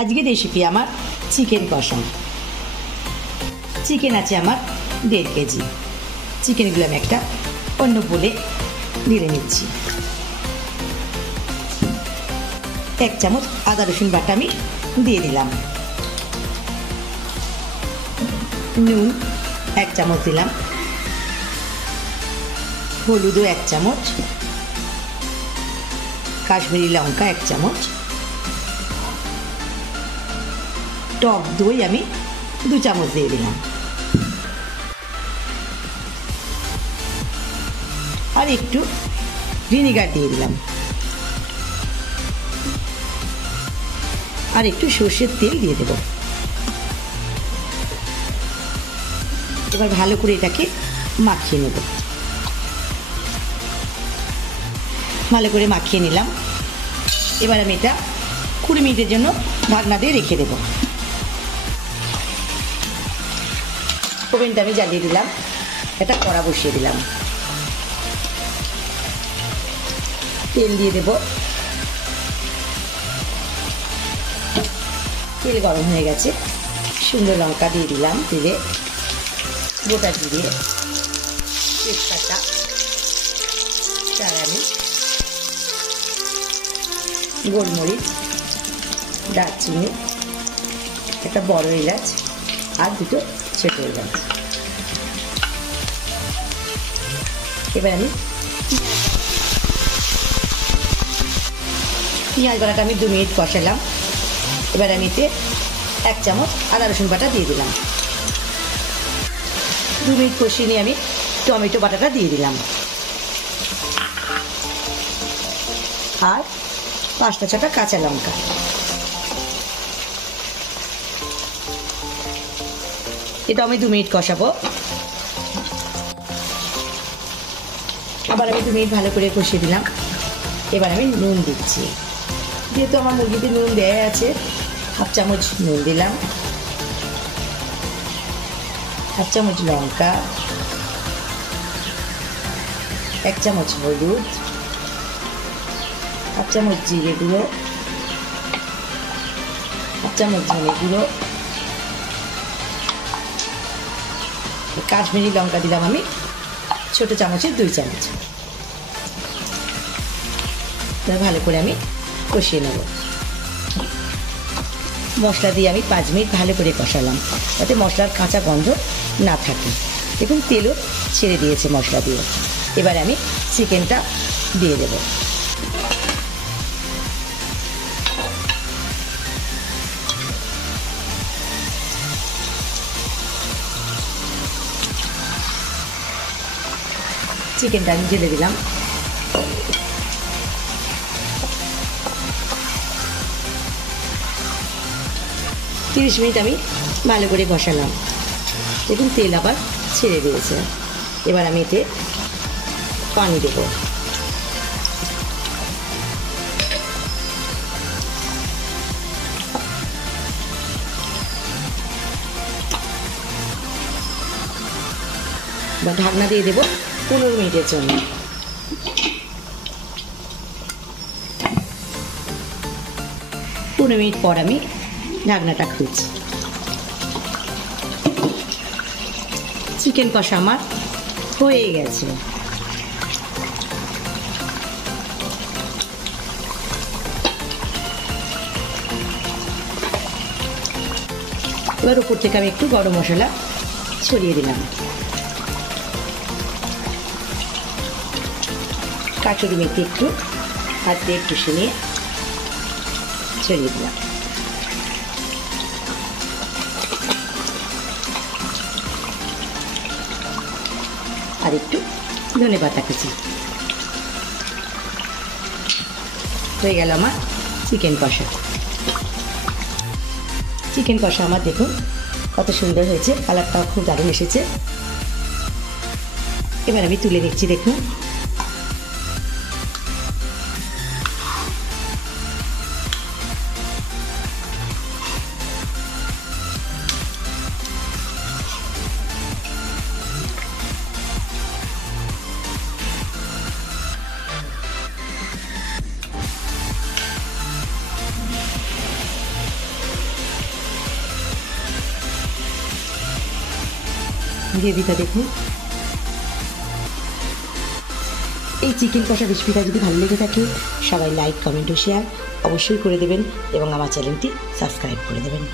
আজকে রেসিপি আমার চিকেন কষা। চিকেন আছে আমার 1.5 কেজি। চিকেনগুলো আমি একটা অন্য বলে নেড়ে নিচ্ছি। 1 চামচ আদা রসুন বাটা আমি দিয়ে দিলাম। নুন 1 চামচ দিলাম। হলুদও 1 চামচ। কাশ্মীরি লঙ্কা 1 চামচ। টক দই আমি 2 চামচ দিয়ে দিলাম। আর একটু ভিনেগার দিয়ে দিলাম। আর একটু সর্ষের তেল দিয়ে দেব। এবার ভালো করে এটাকে মাখিয়ে নেব। ভালো করে মাখিয়ে নিলাম। এবার আমি এটা 20 মিনিটের জন্য ঢাকনা দিয়ে রেখে দেব। ওভেনটা আমি জ্বালিয়ে দিলাম। এটা কড়া বসিয়ে দিলাম। তেল দিয়ে দেব। তেল গরম হয়ে গেছে। শুকনো লঙ্কা দিয়ে দিলাম। তেলে গোটা জিরে, তেজপাতা, চারানি, গোলমরিচ, দারচিনি, একটা বড় এলাচ আর 2টো ছোট এলাচ। এবার আমি পেঁয়াজ বাটাটা আমি 2 মিনিট কষালাম। এবার আমি এতে 1 চামচ আদা রসুন বাটা দিয়ে দিলাম। 2 মিনিট কষিয়ে নিয়ে আমি টমেটো বাটাটা দিয়ে দিলাম। আর 5টা-6টা কাঁচা লঙ্কা। এটা আমি 2 মিনিট কষাবো। আবার আমি 2 মিনিট ভালো করে কষিয়ে দিলাম। এবার আমি নুন দিচ্ছি। যেহেতু আমার মুরগিতে নুন দেওয়া আছে, 1/2 চামচ নুন দিলাম। 1 চামচ লঙ্কা, 1 চামচ হলুদ, 1 চামচ জিরে গুঁড়ো, 1 চামচ ধনে গুঁড়ো, কাশ্মীরি লঙ্কা দিলাম আমি ছোট চামচের 2 চামচ। ভালো করে আমি কষিয়ে নেব। মশলা দিয়ে আমি 5 মিনিট ভালো করে কষালাম, যাতে মশলার কাঁচা গন্ধ না থাকে। দেখুন তেলও ছেড়ে দিয়েছে মশলা দিয়ে। এবার আমি চিকেনটা দিয়ে দেব। চিকেনটা আমি ঢেলে দিলাম। তিরিশ মিনিট আমি ভালো করে কষালাম। দেখুন তেল আবার ছেড়ে দিয়েছে। এবার আমি এতে পানি দেব। বা ঢাকনা দিয়ে দেব 15 মিনিটের জন্য। 15 মিনিট পর আমি ঢাকনাটা খুলছি। চিকেন কষা আমার হয়ে গেছে। এবার উপর থেকে আমি একটু গরম মশলা ছড়িয়ে দিলাম। কাঁচুরি মেথি একটু হাত দিয়ে একটু নিয়ে ছড়িয়ে দিলাম। আর একটু ধনেপাতা কুচি। হয়ে গেল আমার চিকেন কষা। চিকেন কষা আমার দেখুন কত সুন্দর হয়েছে, কালারটাও খুব দারুণ এসেছে। এবার আমি তুলে নিচ্ছি। দেখুন গ্রেভিটা দেখুন। এই চিকেন কষা রেসিপিটা যদি ভালো লেগে থাকে সবাই লাইক, কমেন্ট ও শেয়ার অবশ্যই করে দেবেন এবং আমার চ্যানেলটি সাবস্ক্রাইব করে দেবেন।